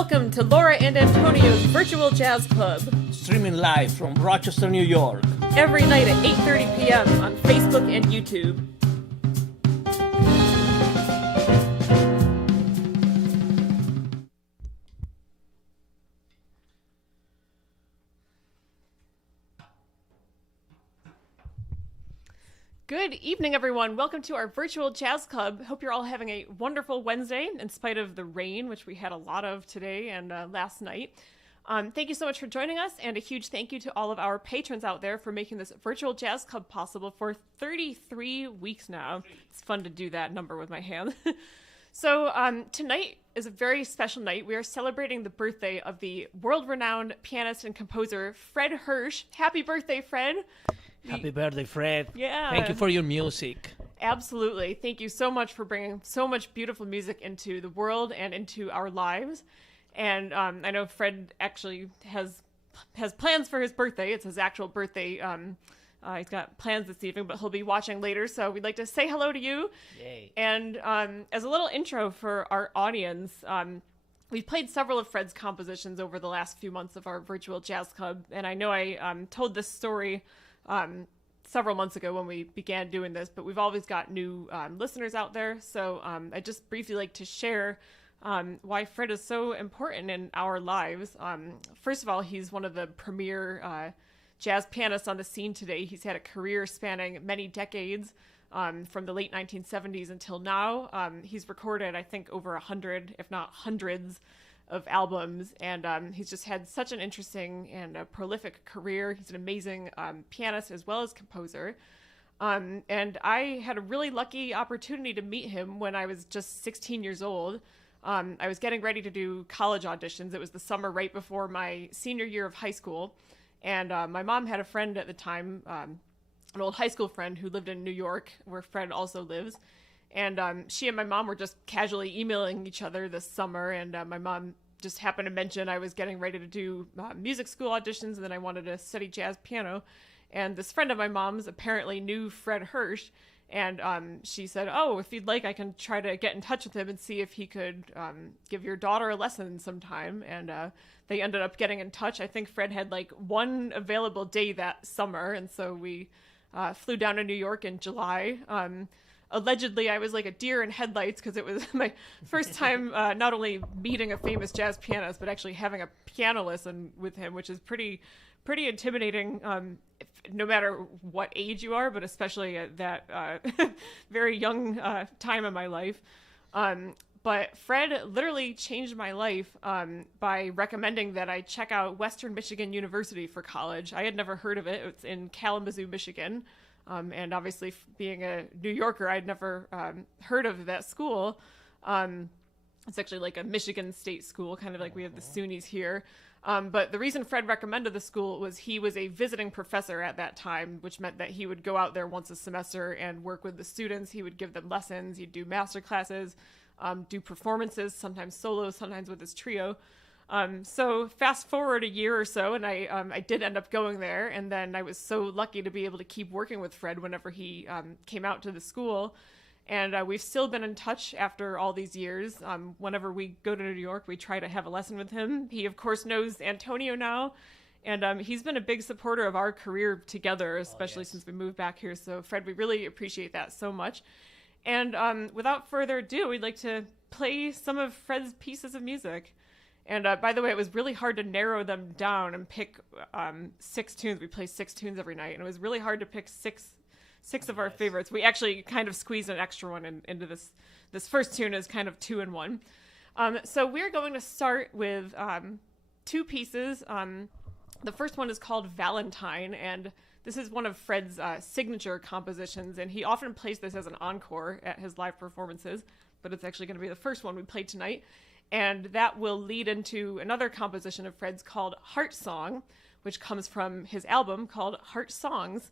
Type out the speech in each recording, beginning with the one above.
Welcome to Laura and Antonio's Virtual Jazz Club. Streaming live from Rochester, New York. Every night at 8:30 p.m. on Facebook and YouTube. Good evening, everyone. Welcome to our Virtual Jazz Club. Hope you're all having a wonderful Wednesday, in spite of the rain, which we had a lot of today and last night. Thank you so much for joining us, and a huge thank you to all of our patrons out there for making this Virtual Jazz Club possible for 33 weeks now. It's fun to do that number with my hand. So tonight is a very special night. We are celebrating the birthday of the world-renowned pianist and composer, Fred Hirsch. Happy birthday, Fred. Happy birthday, Fred. Yeah. Thank you for your music. Absolutely. Thank you so much for bringing so much beautiful music into the world and into our lives. And I know Fred actually has plans for his birthday. It's his actual birthday. He's got plans this evening, but he'll be watching later. So we'd like to say hello to you. Yay. And as a little intro for our audience, we've played several of Fred's compositions over the last few months of our Virtual Jazz Club. And I know I told this story several months ago when we began doing this, but we've always got new listeners out there. So I just briefly like to share why Fred is so important in our lives. First of all, he's one of the premier jazz pianists on the scene today. He's had a career spanning many decades, from the late 1970s until now. He's recorded, I think, over 100, if not hundreds, of albums, and he's just had such an interesting and prolific career. He's an amazing pianist as well as composer. And I had a really lucky opportunity to meet him when I was just 16 years old. I was getting ready to do college auditions. It was the summer right before my senior year of high school. And my mom had a friend at the time, an old high school friend who lived in New York, where Fred also lives. And she and my mom were just casually emailing each other this summer. And my mom just happened to mention I was getting ready to do music school auditions, and then I wanted to study jazz piano. And this friend of my mom's apparently knew Fred Hirsch. And she said, oh, if you'd like, I can try to get in touch with him and see if he could give your daughter a lesson sometime. And they ended up getting in touch. I think Fred had like one available day that summer. And so we flew down to New York in July. Allegedly, I was like a deer in headlights because it was my first time not only meeting a famous jazz pianist, but actually having a piano lesson with him, which is pretty intimidating, no matter what age you are, but especially at that very young time in my life. But Fred literally changed my life by recommending that I check out Western Michigan University for college. I had never heard of it. It's in Kalamazoo, Michigan. And obviously, being a New Yorker, I'd never heard of that school. It's actually like a Michigan state school, kind of like we have the SUNYs here. But the reason Fred recommended the school was he was a visiting professor at that time, which meant that he would go out there once a semester and work with the students. He would give them lessons. He'd do master classes, do performances, sometimes solos, sometimes with his trio. So fast forward a year or so, and I did end up going there, and then I was so lucky to be able to keep working with Fred whenever he came out to the school, and we've still been in touch after all these years. Whenever we go to New York, we try to have a lesson with him. He, of course, knows Antonio now, and he's been a big supporter of our career together, especially since we moved back here. So, Fred, we really appreciate that so much. And without further ado, we'd like to play some of Fred's pieces of music. And by the way, it was really hard to narrow them down and pick 6 tunes. We play 6 tunes every night, and it was really hard to pick six of our favorites. We actually kind of squeezed an extra one into this. This first tune is kind of 2 in 1. So we're going to start with 2 pieces. The first one is called Valentine, and this is one of Fred's signature compositions, and he often plays this as an encore at his live performances, but it's actually going to be the first one we played tonight. And that will lead into another composition of Fred's called Heart Song, which comes from his album called Heart Songs.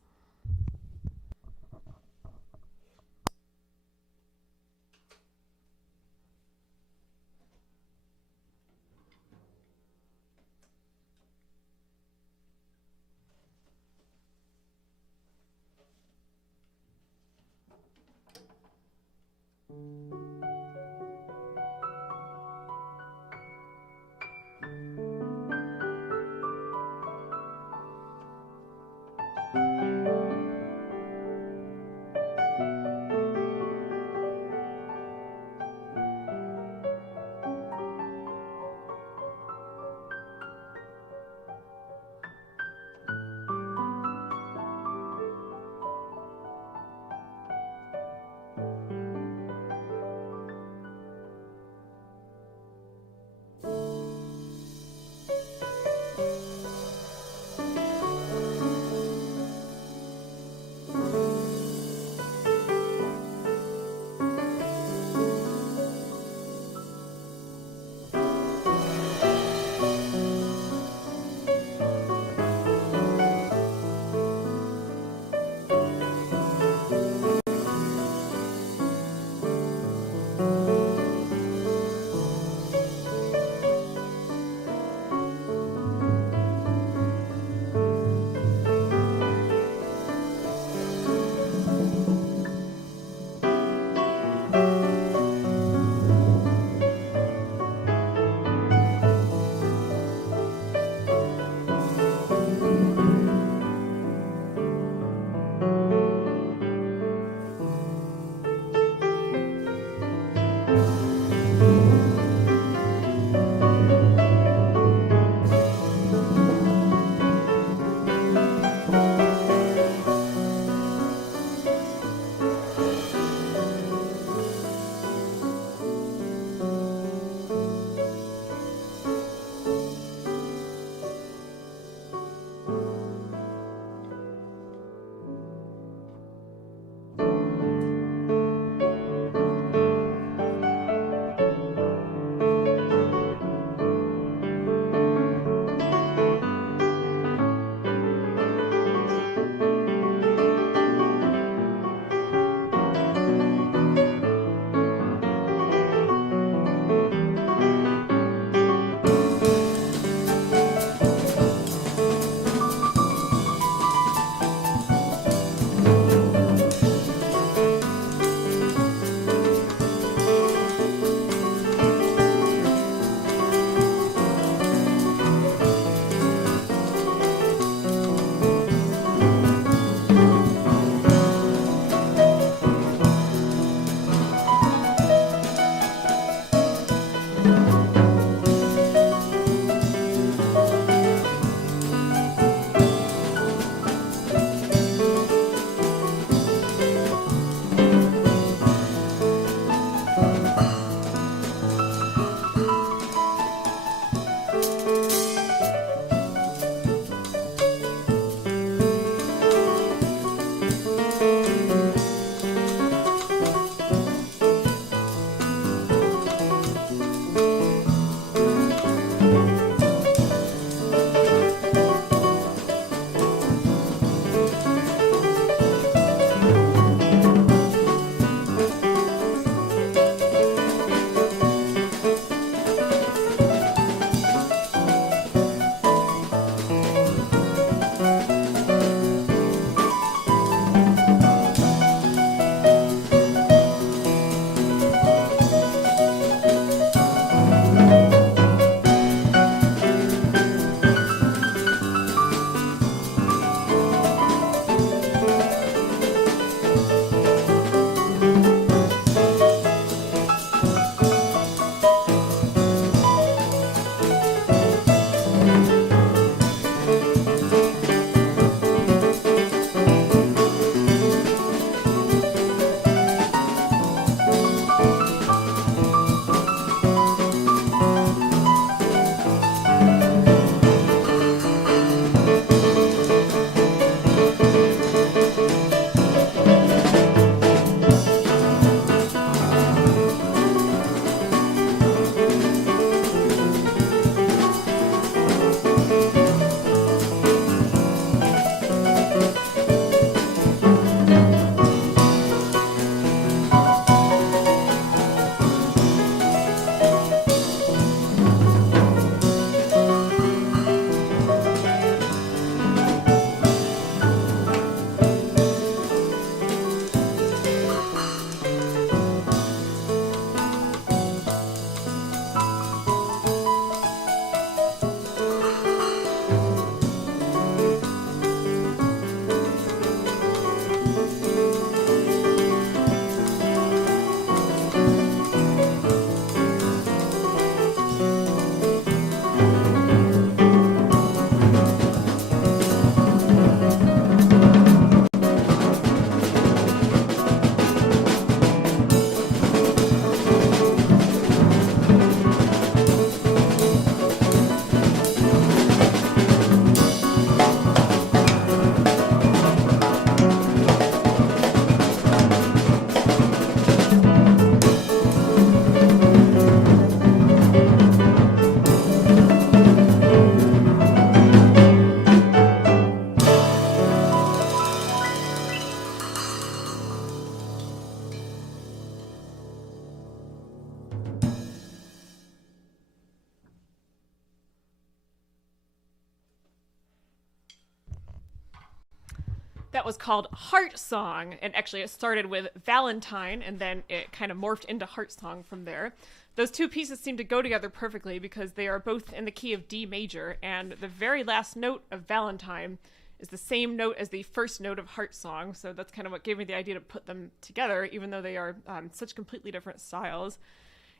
That was called Heart Song, and actually it started with Valentine, and then it kind of morphed into Heart Song from there. Those two pieces seem to go together perfectly because they are both in the key of D major, and the very last note of Valentine is the same note as the first note of Heart Song, so that's kind of what gave me the idea to put them together, even though they are such completely different styles.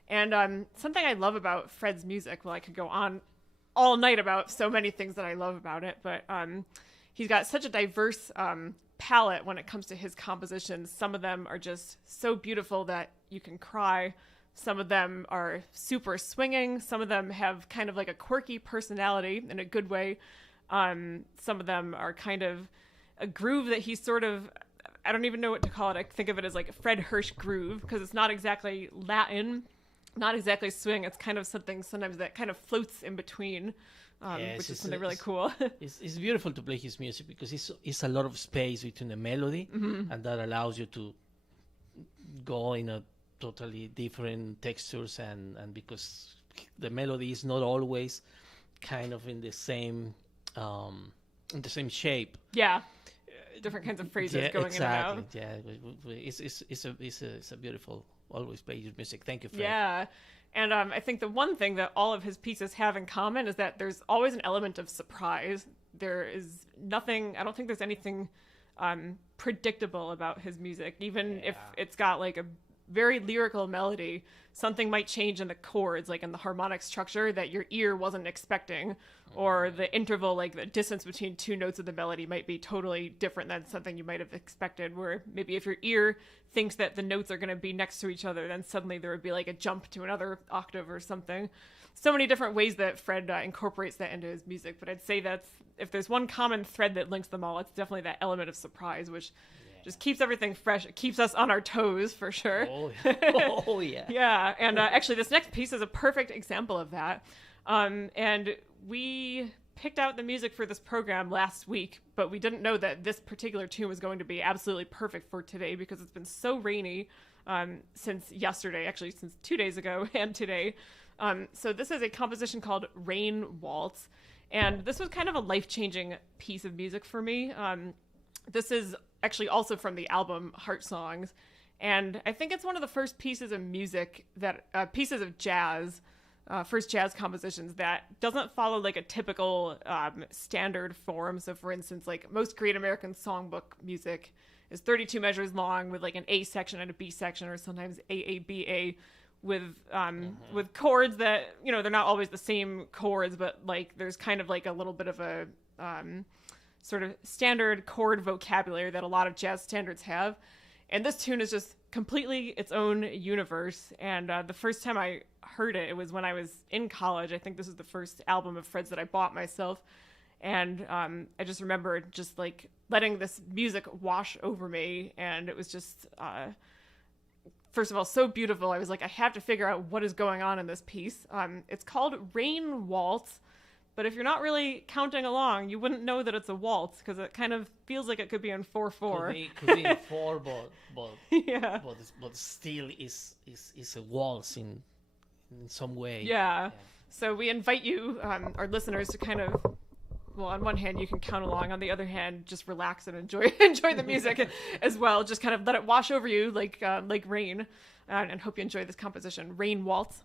And something I love about Fred's music, well, I could go on all night about so many things that I love about it, but he's got such a diverse palette when it comes to his compositions. Some of them are just so beautiful that you can cry. Some of them are super swinging. Some of them have kind of like a quirky personality in a good way. Some of them are kind of a groove that he's sort of, I don't even know what to call it. I think of it as like a Fred Hirsch groove because it's not exactly Latin, not exactly swing. It's kind of something sometimes that kind of floats in between. Which is something really cool. It's beautiful to play his music because it's a lot of space between the melody, and that allows you to go in a totally different textures, and because the melody is not always kind of in the same shape. Yeah, different kinds of phrases going exactly. in and out. Yeah, it's a beautiful. Always play your music. Thank you, Fred. Yeah. And I think the one thing that all of his pieces have in common is that there's always an element of surprise. There is nothing, I don't think there's anything predictable about his music. Even if it's got like a very lyrical melody, something might change in the chords, like in the harmonic structure that your ear wasn't expecting, or the interval, like the distance between two notes of the melody might be totally different than something you might have expected, where maybe if your ear thinks that the notes are going to be next to each other, then suddenly there would be like a jump to another octave or something. So many different ways that Fred incorporates that into his music, but I'd say that's, if there's one common thread that links them all, it's definitely that element of surprise, which just keeps everything fresh. It keeps us on our toes, for sure. Oh, oh yeah. Yeah, and actually this next piece is a perfect example of that. And we picked out the music for this program last week, but we didn't know that this particular tune was going to be absolutely perfect for today because it's been so rainy since yesterday, actually since 2 days ago and today. So this is a composition called Rain Waltz, and this was kind of a life-changing piece of music for me. This is actually also from the album Heart Songs, and I think it's one of the first pieces of music that pieces of jazz, first jazz compositions that doesn't follow like a typical standard form. So for instance, like most great American songbook music is 32 measures long with like an A section and a B section, or sometimes AABA, with chords that, you know, they're not always the same chords, but like there's kind of like a little bit of a sort of standard chord vocabulary that a lot of jazz standards have. And this tune is just completely its own universe. And the first time I heard it, it was when I was in college. I think this is the first album of Fred's that I bought myself. And I just remember just like letting this music wash over me. And it was just, first of all, so beautiful. I was like, I have to figure out what is going on in this piece. It's called Rain Waltz. But if you're not really counting along, you wouldn't know that it's a waltz because it kind of feels like it could be in 4/4. Could be in 4, but Yeah. but still is a waltz in some way. Yeah. So we invite you, our listeners, to kind of, well, on one hand you can count along, on the other hand just relax and enjoy the music as well. Just kind of let it wash over you like rain, and hope you enjoy this composition, Rain Waltz.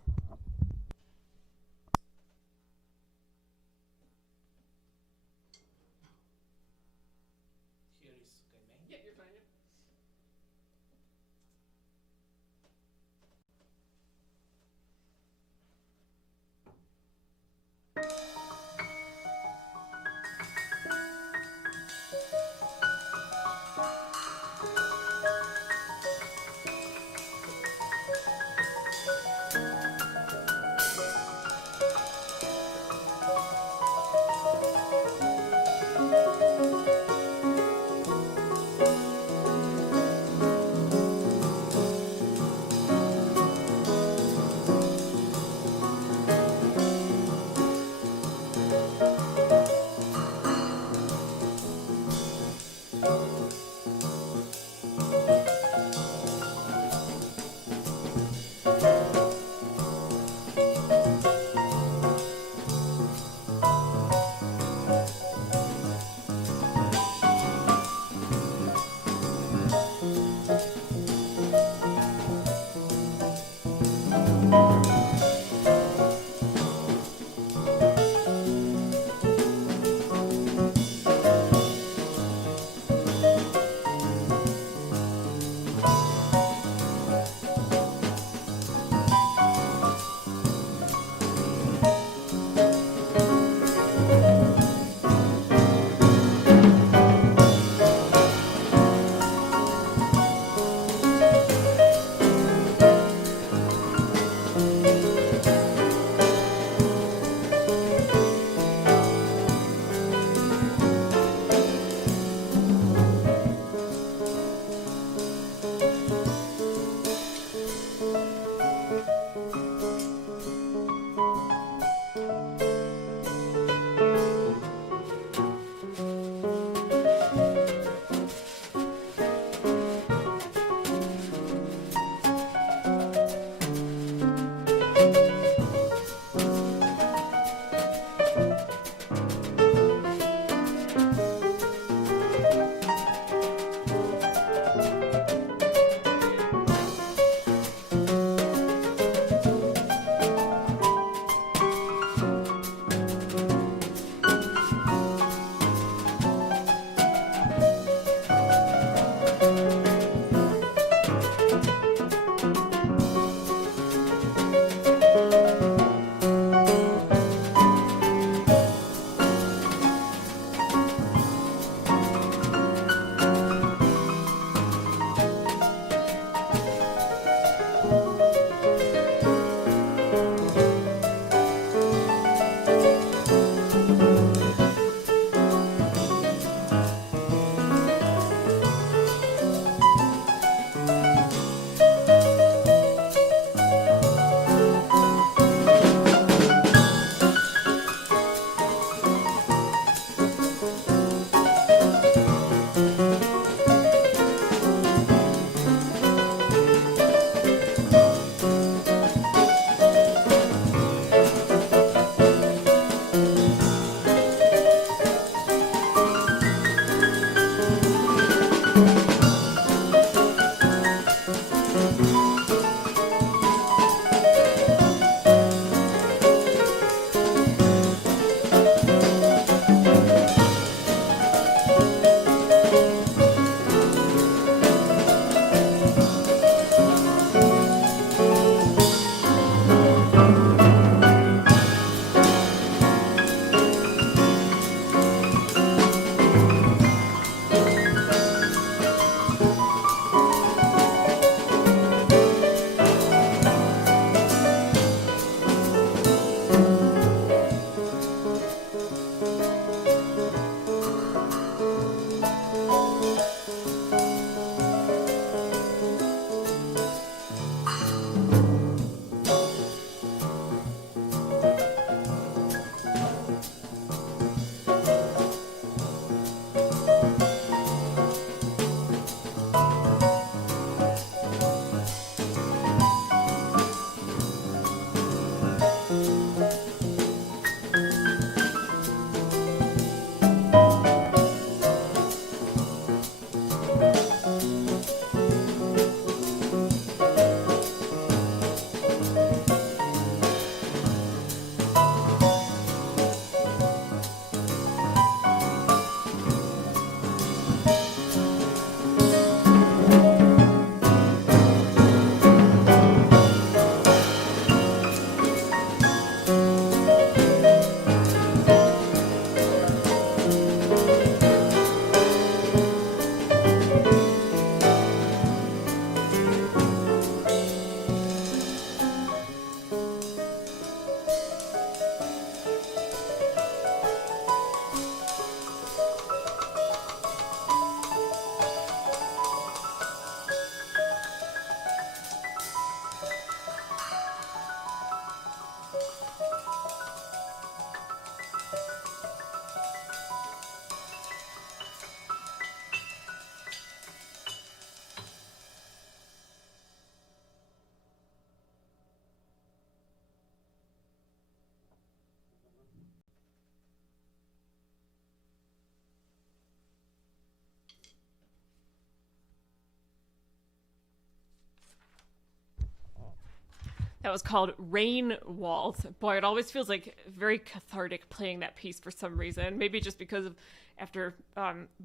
That was called Rain Waltz. Boy, it always feels like very cathartic playing that piece for some reason. Maybe just because of after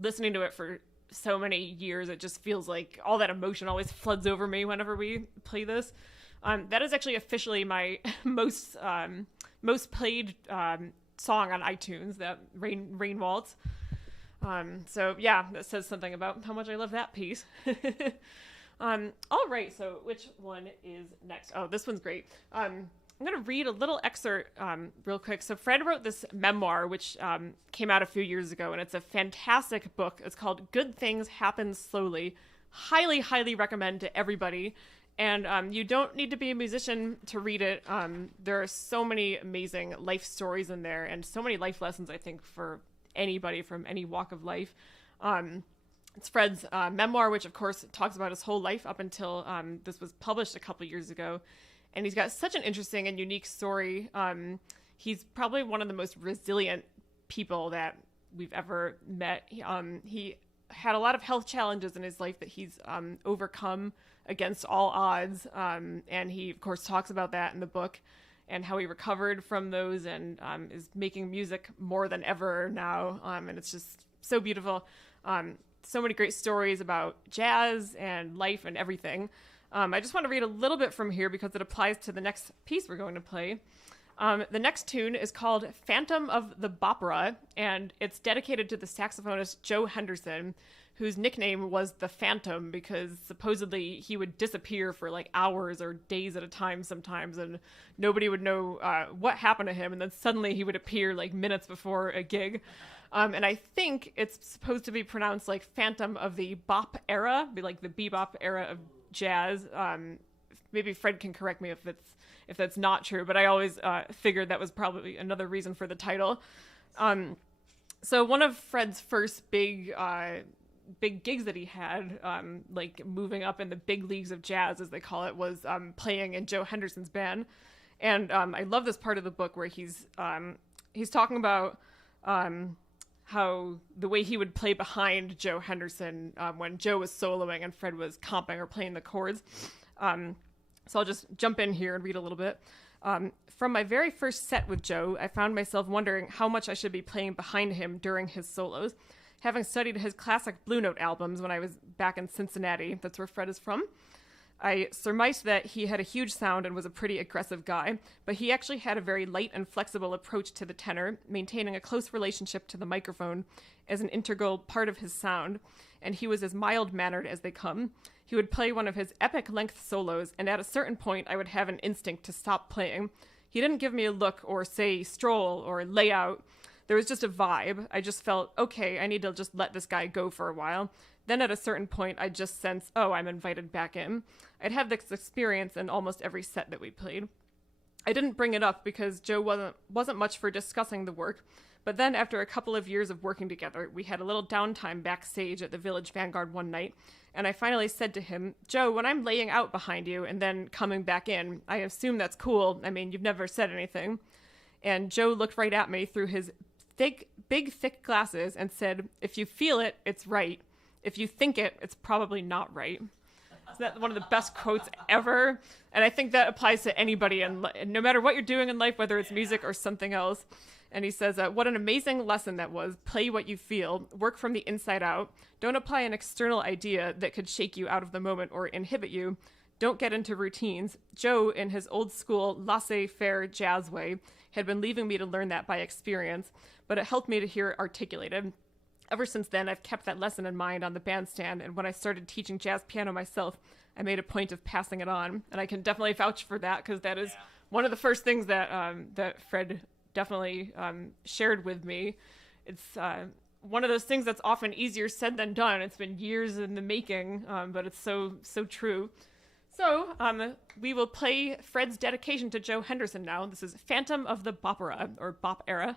listening to it for so many years, it just feels like all that emotion always floods over me whenever we play this. That is actually officially my most played song on iTunes, that Rain Waltz. So yeah, that says something about how much I love that piece. All right, so which one is next? Oh, this one's great. I'm going to read a little excerpt real quick. So Fred wrote this memoir, which came out a few years ago, and it's a fantastic book. It's called Good Things Happen Slowly. Highly, highly recommend to everybody. And you don't need to be a musician to read it. There are so many amazing life stories in there and so many life lessons, I think, for anybody from any walk of life. It's Fred's memoir, which, of course, talks about his whole life up until this was published a couple years ago. And he's got such an interesting and unique story. He's probably one of the most resilient people that we've ever met. He had a lot of health challenges in his life that he's overcome against all odds. And he, of course, talks about that in the book and how he recovered from those and is making music more than ever now. And it's just so beautiful. So many great stories about jazz and life and everything. I just want to read a little bit from here because it applies to the next piece we're going to play. The next tune is called Phantom of the Bopera, and it's dedicated to the saxophonist Joe Henderson, whose nickname was the Phantom because supposedly he would disappear for like hours or days at a time sometimes, and nobody would know what happened to him, and then suddenly he would appear like minutes before a gig. And I think it's supposed to be pronounced like Phantom of the Bop era, be like the bebop era of jazz. Maybe Fred can correct me if that's not true, but I always figured that was probably another reason for the title. So one of Fred's first big gigs that he had, like moving up in the big leagues of jazz, as they call it, was playing in Joe Henderson's band. And I love this part of the book where he's talking about how the way he would play behind Joe Henderson when Joe was soloing and Fred was comping or playing the chords. So I'll just jump in here and read a little bit. From my very first set with Joe, I found myself wondering how much I should be playing behind him during his solos. Having studied his classic Blue Note albums when I was back in Cincinnati, that's where Fred is from, I surmised that he had a huge sound and was a pretty aggressive guy, but he actually had a very light and flexible approach to the tenor, maintaining a close relationship to the microphone as an integral part of his sound, and he was as mild-mannered as they come. He would play one of his epic-length solos, and at a certain point I would have an instinct to stop playing. He didn't give me a look or say stroll or lay out. There was just a vibe. I just felt, okay, I need to just let this guy go for a while. Then at a certain point, I just sensed, oh, I'm invited back in. I'd have this experience in almost every set that we played. I didn't bring it up because Joe wasn't much for discussing the work, but then after a couple of years of working together, we had a little downtime backstage at the Village Vanguard one night, and I finally said to him, Joe, when I'm laying out behind you and then coming back in, I assume that's cool. I mean, you've never said anything. And Joe looked right at me through his big, thick glasses and said, if you feel it, it's right. If you think it, it's probably not right. Isn't that one of the best quotes ever? And I think that applies to anybody, no matter what you're doing in life, whether it's music or something else. And he says, what an amazing lesson that was. Play what you feel. Work from the inside out. Don't apply an external idea that could shake you out of the moment or inhibit you. Don't get into routines. Joe, in his old school laissez-faire jazz way, had been leaving me to learn that by experience, but it helped me to hear it articulated. Ever since then, I've kept that lesson in mind on the bandstand, and when I started teaching jazz piano myself, I made a point of passing it on. And I can definitely vouch for that, because that is one of the first things that that Fred definitely shared with me. It's one of those things that's often easier said than done. It's been years in the making, but it's so true. So we will play Fred's dedication to Joe Henderson now. This is Phantom of the Bopera, or Bop Era.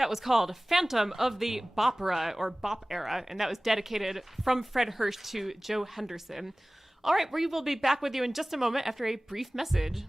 That was called Phantom of the Bopera, or Bop Era, and that was dedicated from Fred Hirsch to Joe Henderson. All right, we will be back with you in just a moment after a brief message.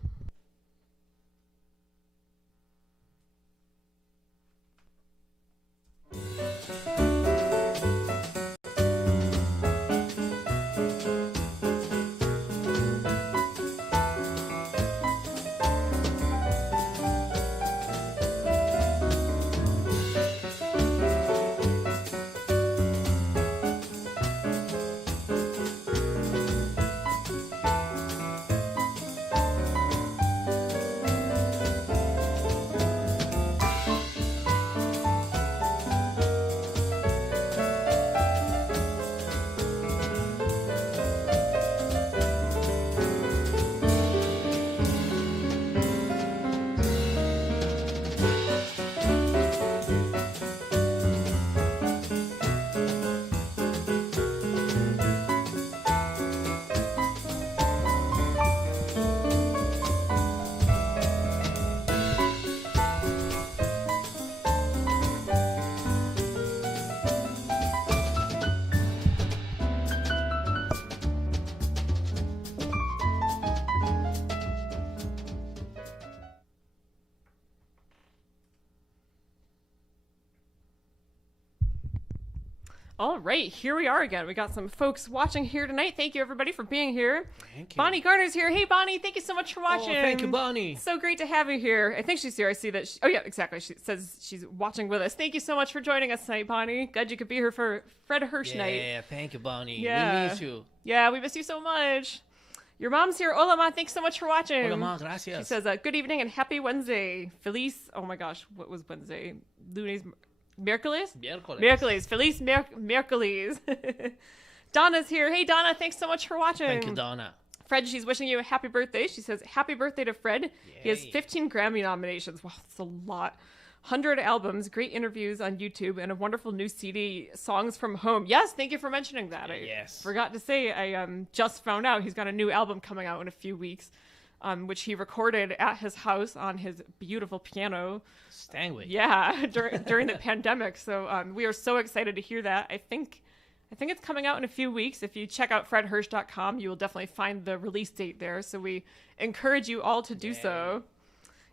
All right, here we are again. We got some folks watching here tonight. Thank you, everybody, for being here. Thank you. Bonnie Garner's here. Hey, Bonnie, thank you so much for watching. Oh, thank you, Bonnie. So great to have you here. I think she's here. I see that. Oh, yeah, exactly. She says she's watching with us. Thank you so much for joining us tonight, Bonnie. Glad you could be here for Fred Hirsch night. Yeah, thank you, Bonnie. Yeah. We miss you. Yeah, we miss you so much. Your mom's here. Hola, Ma. Thanks so much for watching. Hola, Ma. Gracias. She says, good evening and happy Wednesday. Feliz. Oh, my gosh. What was Wednesday? Lunes. Miércoles? Miércoles. Feliz Miércoles. Donna's here. Hey, Donna. Thanks so much for watching. Thank you, Donna. Fred, she's wishing you a happy birthday. She says, happy birthday to Fred. Yay. He has 15 Grammy nominations. Wow, that's a lot. 100 albums, great interviews on YouTube, and a wonderful new CD, Songs from Home. Yes, thank you for mentioning that. Yes. I forgot to say, I just found out he's got a new album coming out in a few weeks, which he recorded at his house on his beautiful piano. Stangway. Yeah, during the pandemic. So we are so excited to hear that. I think it's coming out in a few weeks. If you check out fredhirsch.com, you will definitely find the release date there. So we encourage you all to do so.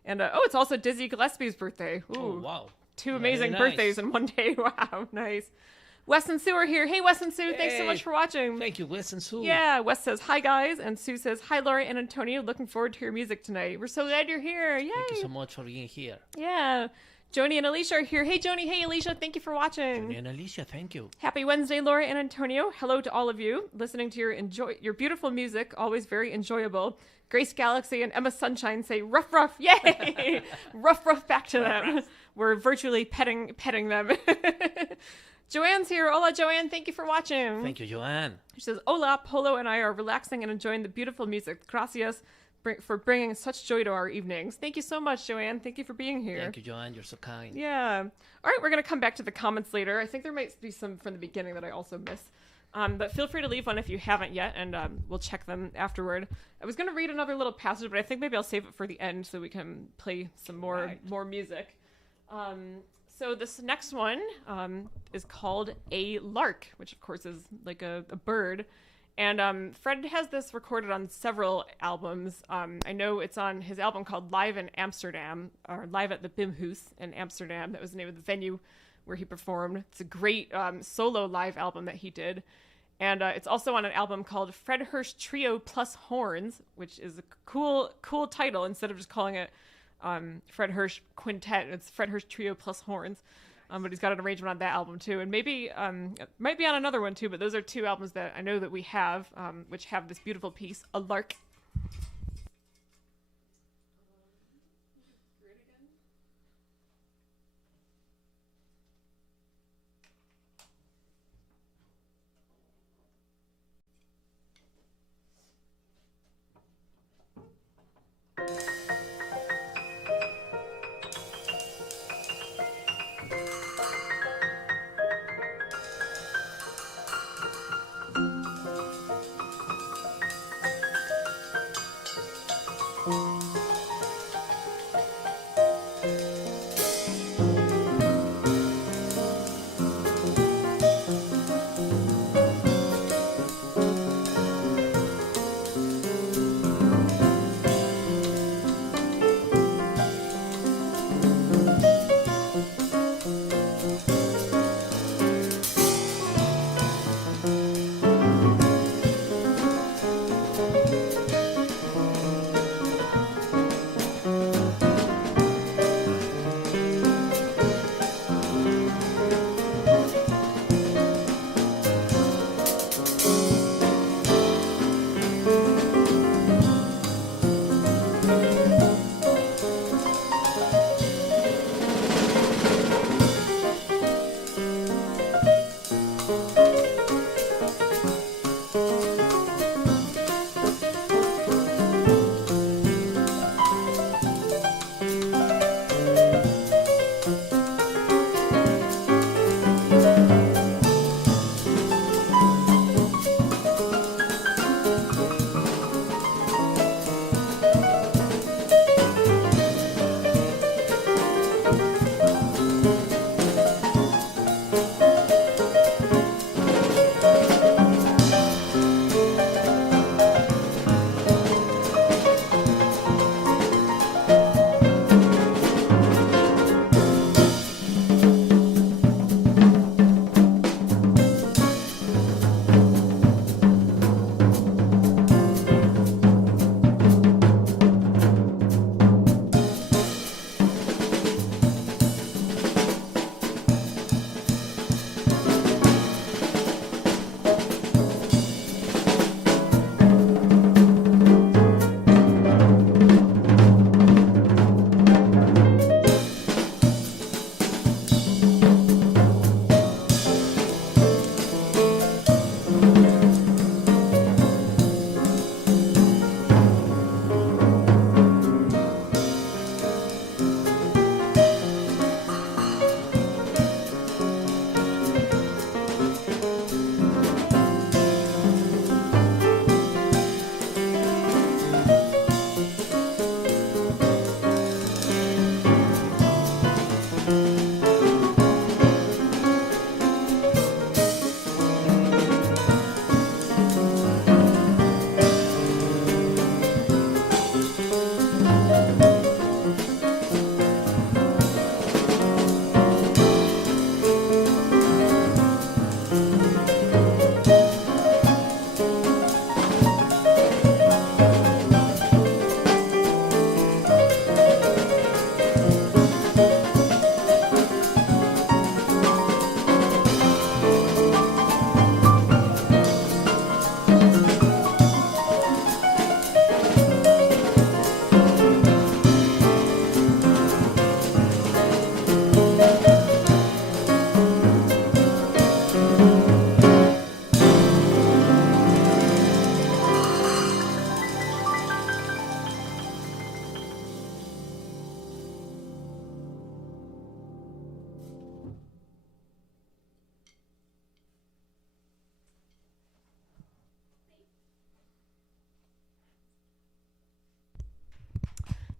And it's also Dizzy Gillespie's birthday. Ooh, Oh, wow. Two amazing Very nice. birthdays in one day. Wow, nice. Wes and Sue are here. Hey, Wes and Sue, thanks so Hey. much for watching. Thank you, Wes and Sue. Yeah, Wes says, hi, guys. And Sue says, hi, Laura and Antonio. Looking forward to your music tonight. We're so glad you're here. Yay. Thank you so much for being here. Yeah. Joni and Alicia are here. Hey, Joni. Hey, Alicia. Thank you for watching. Johnny and Alicia, thank you. Happy Wednesday, Laura and Antonio. Hello to all of you listening to your beautiful music. Always very enjoyable. Grace Galaxy and Emma Sunshine say ruff ruff. Yay! ruff back to them. We're virtually petting them. Joanne's here. Hola, Joanne. Thank you for watching. Thank you, Joanne. She says, hola, Polo and I are relaxing and enjoying the beautiful music. Gracias for bringing such joy to our evenings. Thank you so much, Joanne. Thank you for being here. Thank you, Joanne. You're so kind. Yeah. All right, we're going to come back to the comments later. I think there might be some from the beginning that I also missed. But feel free to leave one if you haven't yet, and we'll check them afterward. I was going to read another little passage, but I think maybe I'll save it for the end so we can play some more music. So this next one is called A Lark, which of course is like a bird. And Fred has this recorded on several albums. I know it's on his album called Live in Amsterdam, or Live at the Bimhuis in Amsterdam. That was the name of the venue where he performed. It's a great solo live album that he did. And it's also on an album called Fred Hirsch Trio Plus Horns, which is a cool title. Instead of just calling it Fred Hirsch Quintet, it's Fred Hirsch Trio Plus Horns. But he's got an arrangement on that album too, and maybe it might be on another one too. But those are two albums that I know that we have, which have this beautiful piece, A Lark.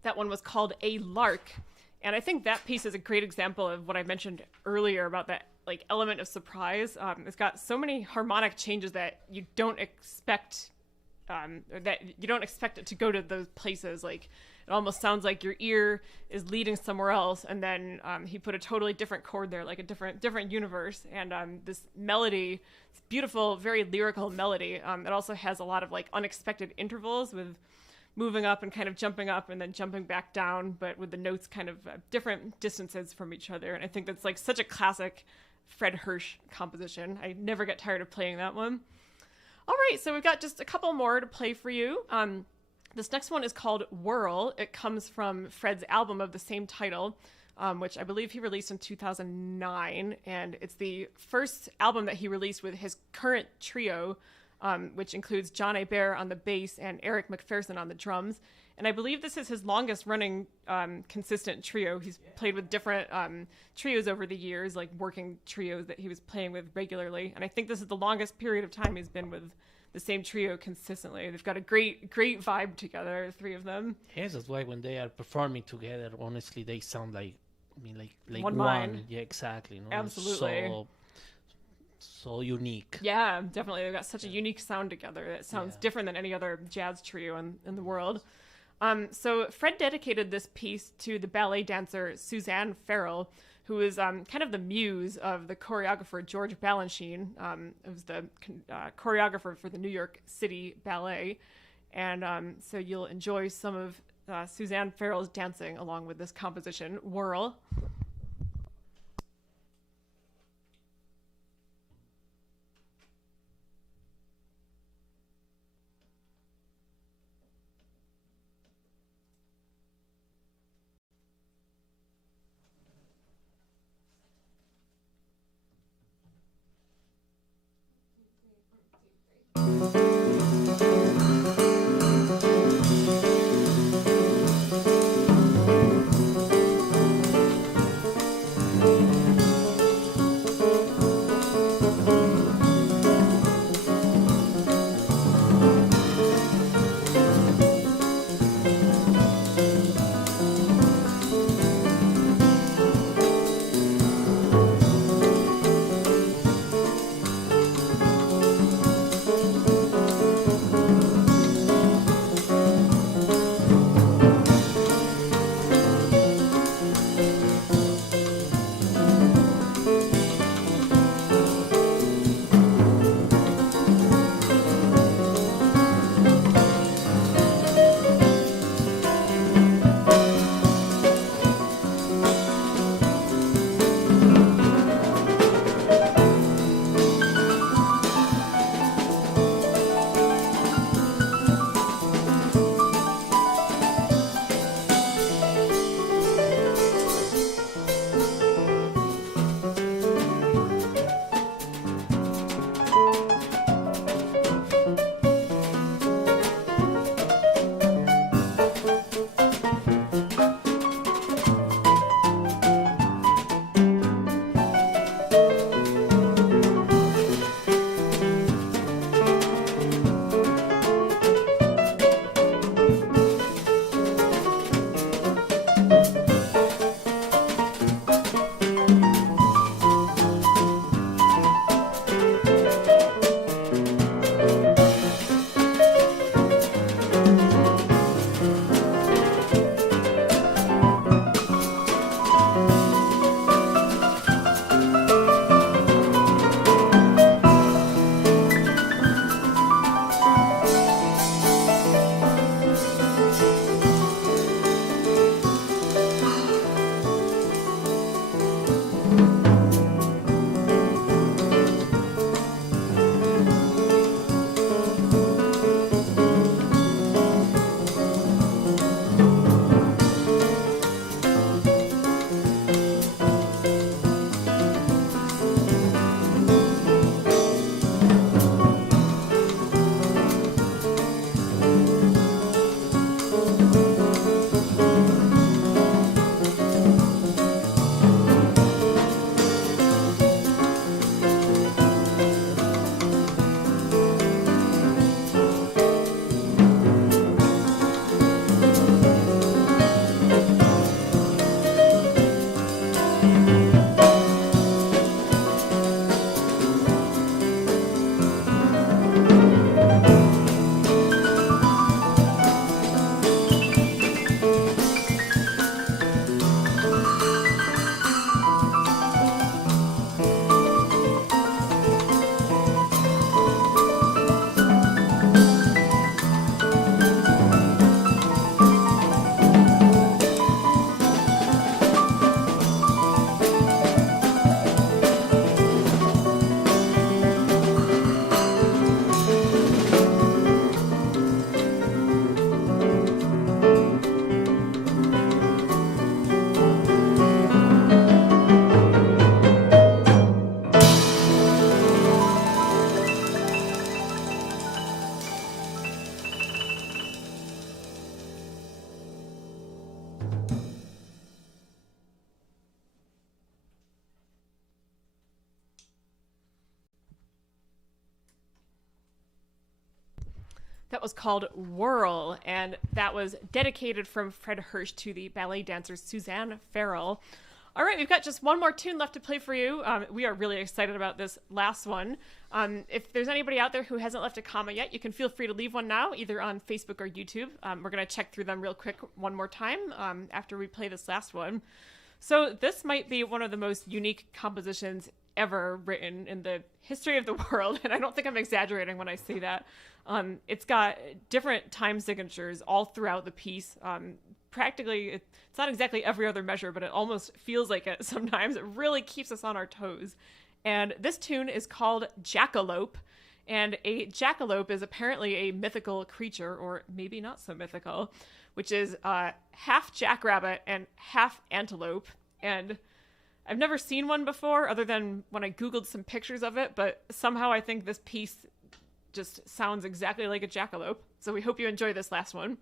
That one was called A Lark. And I think that piece is a great example of what I mentioned earlier about that like element of surprise. It's got so many harmonic changes that you don't expect, or that you don't expect it to go to those places. Like it almost sounds like your ear is leading somewhere else, and then he put a totally different chord there, like a different universe. And this melody, it's beautiful, very lyrical melody. It also has a lot of like unexpected intervals with moving up and kind of jumping up and then jumping back down, but with the notes kind of different distances from each other. And I think that's like such a classic Fred Hirsch composition. I never get tired of playing that one. All right, so we've got just a couple more to play for you. This next one is called Whirl. It comes from Fred's album of the same title, which I believe he released in 2009. And it's the first album that he released with his current trio, which includes John Hebert on the bass and Eric McPherson on the drums. And I believe this is his longest running consistent trio. He's played with different trios over the years, like working trios that he was playing with regularly. And I think this is the longest period of time he's been with the same trio consistently. They've got a great vibe together, the three of them. Yes, that's why when they are performing together, honestly, they sound like, I mean, like One one. mind. Yeah, exactly. You know? Absolutely. So unique. Yeah, definitely. They've got such a unique sound together. It sounds different than any other jazz trio in the world. So Fred dedicated this piece to the ballet dancer Suzanne Farrell, who is kind of the muse of the choreographer George Balanchine. It was the choreographer for the New York City Ballet. And so you'll enjoy some of Suzanne Farrell's dancing along with this composition, Whirl. That was called Whirl, and that was dedicated from Fred Hirsch to the ballet dancer Suzanne Farrell. All right, we've got just one more tune left to play for you. We are really excited about this last one. If there's anybody out there who hasn't left a comment yet, you can feel free to leave one now, either on Facebook or YouTube. We're going to check through them real quick one more time after we play this last one. So this might be one of the most unique compositions ever written in the history of the world, and I don't think I'm exaggerating when I say that. It's got different time signatures all throughout the piece. Practically, it's not exactly every other measure, but it almost feels like it sometimes. It really keeps us on our toes. And this tune is called Jackalope, and a jackalope is apparently a mythical creature, or maybe not so mythical, which is half jackrabbit and half antelope. And I've never seen one before other than when I Googled some pictures of it, but somehow I think this piece just sounds exactly like a jackalope. So we hope you enjoy this last one.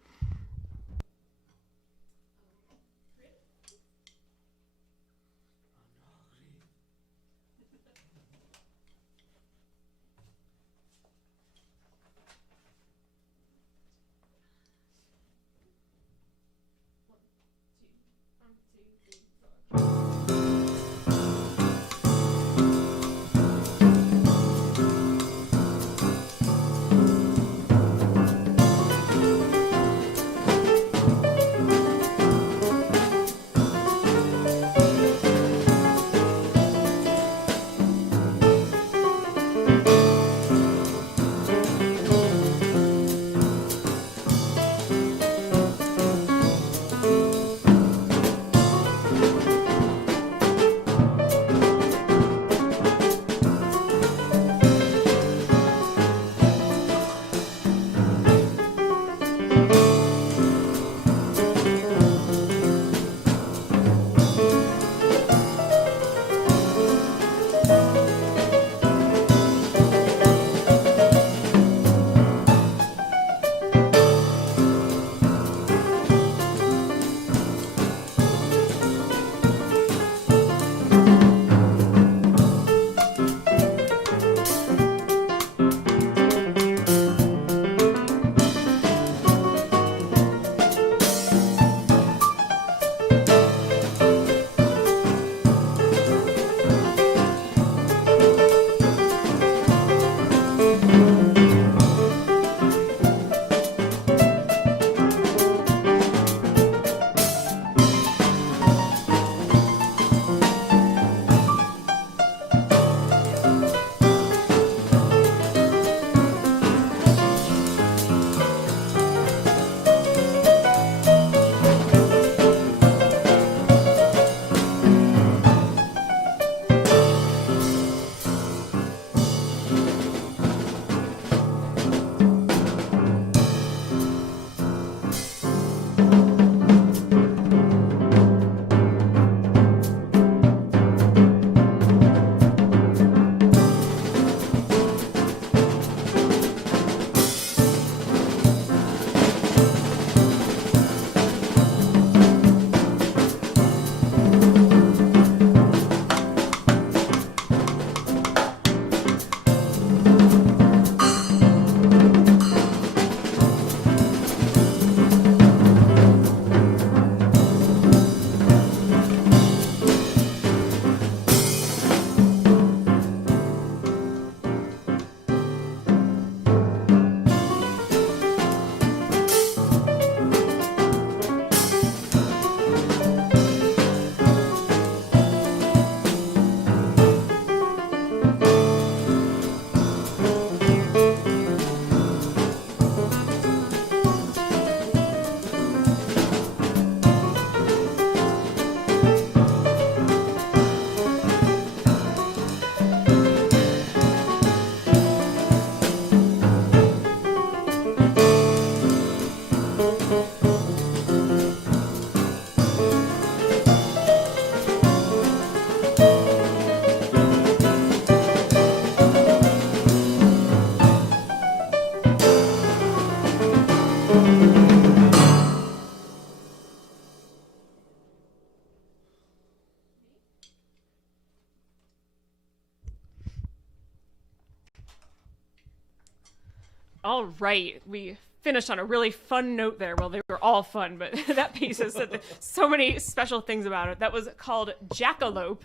All right. We finished on a really fun note there. Well, they were all fun, but that piece has said so many special things about it. That was called Jackalope.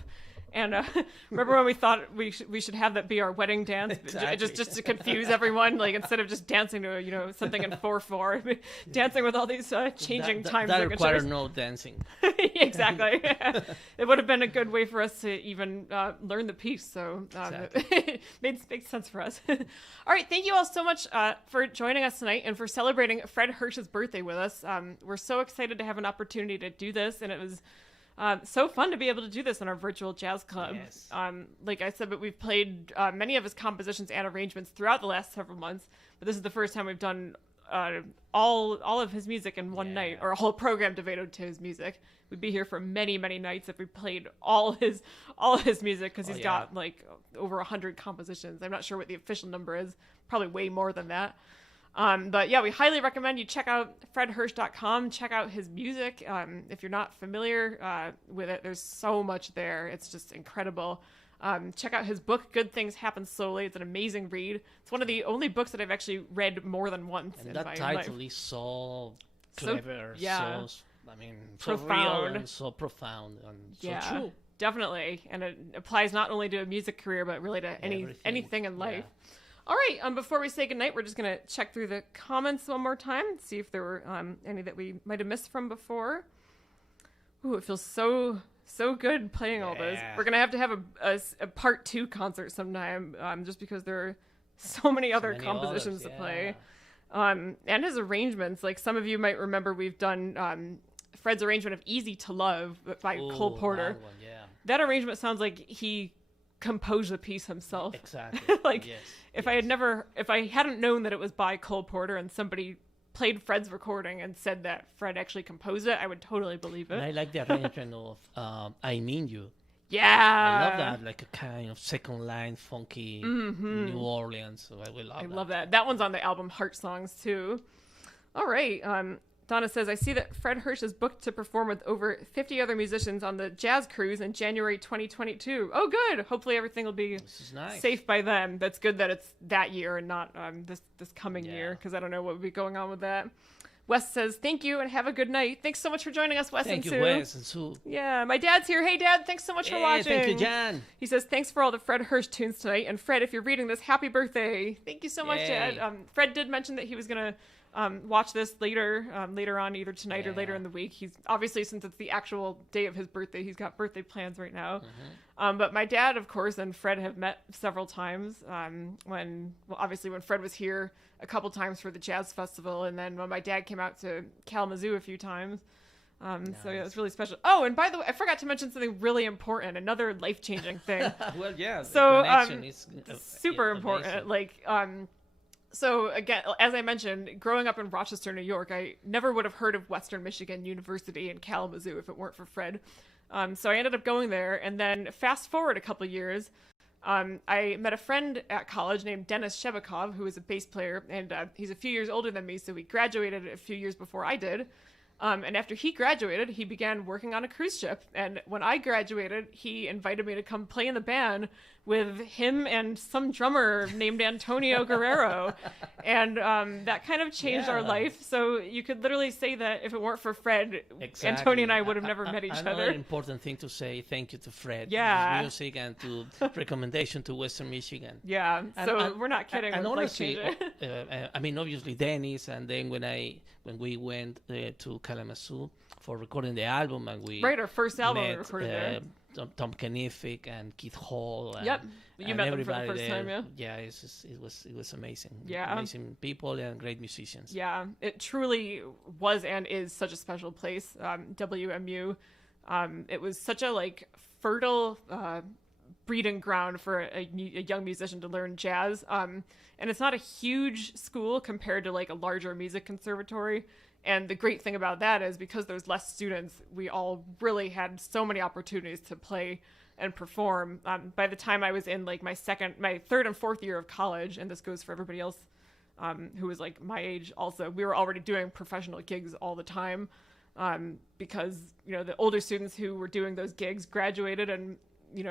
And remember when we thought we should have that be our wedding dance, Exactly. just to confuse everyone, like instead of just dancing to something in 4/4, dancing with all these changing time that signatures. requires no dancing. Exactly. It would have been a good way for us to even learn the piece. So it makes sense for us. All right. Thank you all so much for joining us tonight and for celebrating Fred Hirsch's birthday with us. We're so excited to have an opportunity to do this, and it was so fun to be able to do this in our virtual jazz club. Yes. Like I said, but we've played many of his compositions and arrangements throughout the last several months. But this is the first time we've done all of his music in one night, or a whole program devoted to his music. We'd be here for many, many nights if we played all his music, because he's got like over 100 compositions. I'm not sure what the official number is. Probably way more than that. But yeah, we highly recommend you check out fredhirsch.com, check out his music. If you're not familiar with it, there's so much there. It's just incredible. Check out his book, Good Things Happen Slowly. It's an amazing read. It's one of the only books that I've actually read more than once And in that my title life. is so So- clever, yeah. so so real Profound. and so profound and Yeah, so true. definitely. And it applies not only to a music career, but really to anything in life. All right, before we say goodnight, we're just going to check through the comments one more time, see if there were any that we might have missed from before. Ooh, it feels so good playing all those. We're going to have a part 2 concert sometime, just because there are so many other compositions to play. And his arrangements, like some of you might remember, we've done Fred's arrangement of Easy to Love by Cole Porter. That one, That arrangement sounds like he composed the piece himself. Exactly. Like, if I hadn't known that it was by Cole Porter and somebody played Fred's recording and said that Fred actually composed it, I would totally believe it. And I like the arrangement of I Mean You. Yeah. I love that, like a kind of second line, funky New Orleans. So I love that. That one's on the album Heart Songs too. All right. Donna says, I see that Fred Hirsch is booked to perform with over 50 other musicians on the Jazz Cruise in January 2022. Oh, good. Hopefully everything will be safe by then. That's good that it's that year and not this coming year, because I don't know what would be going on with that. Wes says, thank you and have a good night. Thanks so much for joining us, Wes and Sue. Thank you, Wes and Sue. Yeah, my dad's here. Hey, Dad, thanks so much for watching. Thank you, Jan. He says, thanks for all the Fred Hirsch tunes tonight. And Fred, if you're reading this, happy birthday. Thank you so much, Dad. Fred did mention that he was going to watch this later on, either tonight or later in the week. He's obviously, since it's the actual day of his birthday, he's got birthday plans right now. But my dad, of course, and Fred have met several times when Fred was here a couple times for the jazz festival, and then when my dad came out to Kalamazoo a few times. So yeah, it's really special. Oh, and by the way, I forgot to mention something really important, another life-changing thing. Well, yeah. So the connection is super important. amazing. Like, so again, as I mentioned, growing up in Rochester, New York, I never would have heard of Western Michigan University in Kalamazoo if it weren't for Fred. So I ended up going there, and then fast forward a couple years, I met a friend at college named Dennis Shebakov, who is a bass player, and he's a few years older than me, so we graduated a few years before I did. And after he graduated, he began working on a cruise ship. And when I graduated, he invited me to come play in the band with him and some drummer named Antonio Guerrero. And that kind of changed our life. So you could literally say that if it weren't for Fred, Antonio and I would have never met each Another other. important thing to say, thank you to Fred. Yeah. His music and to recommendation to Western Michigan. Yeah, so we're not kidding. And It's honestly, life-changing. I mean, obviously Dennis, and then when we went to Kalamazoo for recording the album, and we Right, our first album we met, recorded there. Tom Kenific and Keith Hall. And, Yep, you and met them for the everybody first there. time, yeah. Yeah, it was amazing. Yeah. Amazing people and great musicians. Yeah, it truly was and is such a special place, WMU. It was such a fertile breeding ground for a young musician to learn jazz. And it's not a huge school compared to a larger music conservatory. And the great thing about that is because there's less students, we all really had so many opportunities to play and perform. By the time I was in my third and fourth year of college, and this goes for everybody else who was my age also, we were already doing professional gigs all the time because, the older students who were doing those gigs graduated and,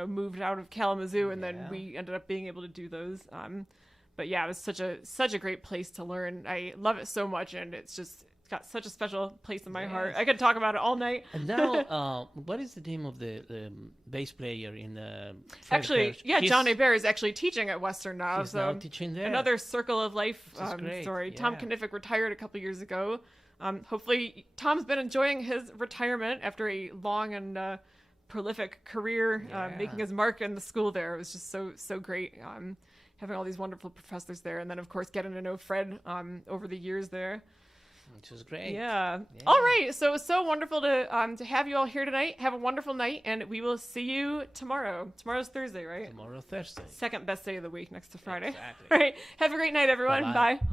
moved out of Kalamazoo, and then we ended up being able to do those. But yeah, it was such a great place to learn. I love it so much, and it's got such a special place in my heart. I could talk about it all night. And now, what is the name of the bass player in actually, John Hebert is actually teaching at Western now. He's So now teaching there. another circle of life Great. story. Tom Kniffik retired a couple years ago. Hopefully, Tom's been enjoying his retirement after a long and prolific career, making his mark in the school there. It was just so great. Having all these wonderful professors there, and then of course getting to know Fred over the years there. Which was great. Yeah. All right. So it was so wonderful to have you all here tonight. Have a wonderful night, and we will see you tomorrow. Tomorrow's Thursday, right? Tomorrow, Thursday. Second best day of the week, next to Friday. Exactly. All right. Have a great night, everyone. Bye-bye. Bye.